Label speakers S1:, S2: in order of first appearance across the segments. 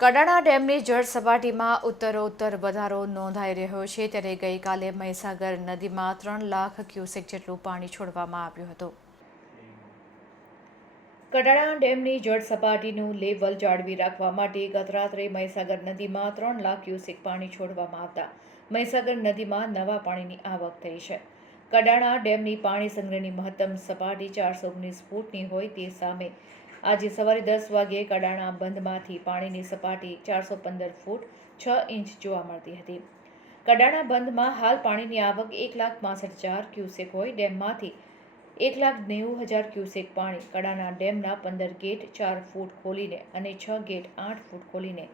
S1: કડાણા ડેમની જળ સપાટીમાં ઉત્તરોત્તર વધારો નોંધાઈ રહ્યો છે. ત્યારે ગઈકાલે મહીસાગર નદીમાં ત્રણ લાખ ક્યુસેક જેટલું પાણી છોડવામાં આવ્યું હતું. કડાણા ડેમની જળ સપાટીનું લેવલ જાળવી રાખવા માટે ગત રાત્રે મહીસાગર નદીમાં ત્રણ લાખ ક્યુસેક પાણી છોડવામાં આવતા. મહીસાગર નદીમાં નવા પાણીની આવક થઈ છે. કડાણા ડેમની પાણી સંગ્રહની મહત્તમ સપાટી ચારસો ઓગણીસ ફૂટની હોય તે સામે આજે સવારે દસ વાગ્યે કડાણા બંધમાંથી પાણીની સપાટી ચારસો પંદર ફૂટ છ ઇંચ જોવા મળતી હતી. કડાણા બંધમાં હાલ પાણીની આવક એક લાખ પાસઠ હજાર ક્યુસેક હોય ડેમમાંથી એક લાખ નેવું હજાર ક્યુસેક પાણી કડાણા ડેમના પંદર ગેટ ચાર ફૂટ ખોલીને અને છ ગેટ આઠ ફૂટ ખોલીને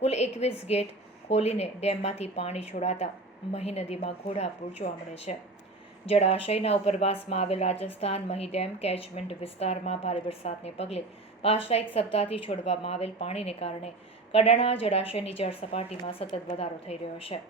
S1: કુલ એકવીસ ગેટ ખોલીને ડેમમાંથી પાણી છોડાતા મહી નદીમાં ઘોડાપૂર જોવા મળે છે. જળાશયના ઉપરવાસમાં આવેલ રાજસ્થાન મહી ડેમ કેચમેન્ટ વિસ્તારમાં ભારે વરસાદને પગલે પાછલા એક સપ્તાહથી છોડવામાં આવેલ પાણીને કારણે કડાણા જળાશયની જળ સપાટીમાં સતત વધારો થઈ રહ્યો છે.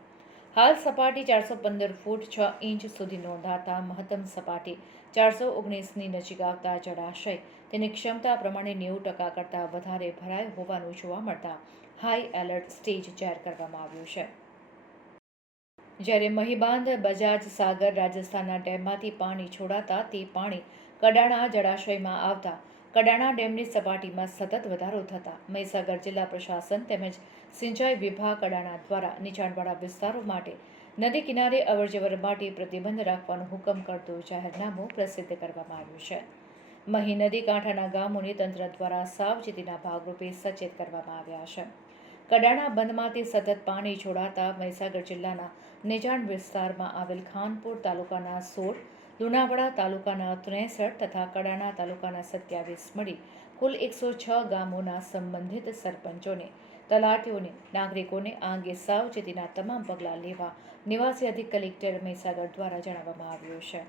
S1: હાલ સપાટી ચારસો પંદર ફૂટ છ ઇંચ સુધી નોંધાતા મહત્તમ સપાટી ચારસો ઓગણીસની નજીક આવતા જળાશય તેની ક્ષમતા પ્રમાણે નેવું ટકા કરતાં વધારે ભરાય હોવાનું જોવા મળતા હાઈ એલર્ટ સ્ટેજ જાહેર કરવામાં આવ્યું છે. જ્યારે મહીબાંધ બજાજ સાગર રાજસ્થાનના ડેમમાંથી પાણી છોડાતા તે પાણી કડાણા જળાશયમાં આવતા. કડાણા ડેમની સપાટીમાં સતત વધારો થતા. મહીસાગર જિલ્લા પ્રશાસન તેમજ સિંચાઈ વિભાગ કડાણા દ્વારા નીચાણવાળા વિસ્તારો માટે નદી કિનારે અવરજવર માટે પ્રતિબંધ રાખવાનો હુકમ કરતું જાહેરનામું પ્રસિદ્ધ કરવામાં આવ્યું છે. મહી નદી કાંઠાના ગામોને તંત્ર દ્વારા સાવચેતીના ભાગરૂપે સચેત કરવામાં આવ્યા છે. કડાણા બંધમાંથી સતત પાણી છોડાતા મહીસાગર જિલ્લાના નિજાણ વિસ્તારમાં આવેલ ખાનપુર તાલુકાના સોળ, લુણાવાડા તાલુકાના ત્રેસઠ તથા કડાણા તાલુકાના સત્યાવીસ મળી કુલ એકસો છ ગામોના સંબંધિત સરપંચોને, તલાટીઓને, નાગરિકોને આ અંગે સાવચેતીના તમામ પગલાં લેવા નિવાસી અધિક કલેક્ટર મહીસાગર દ્વારા જણાવવામાં આવ્યું છે.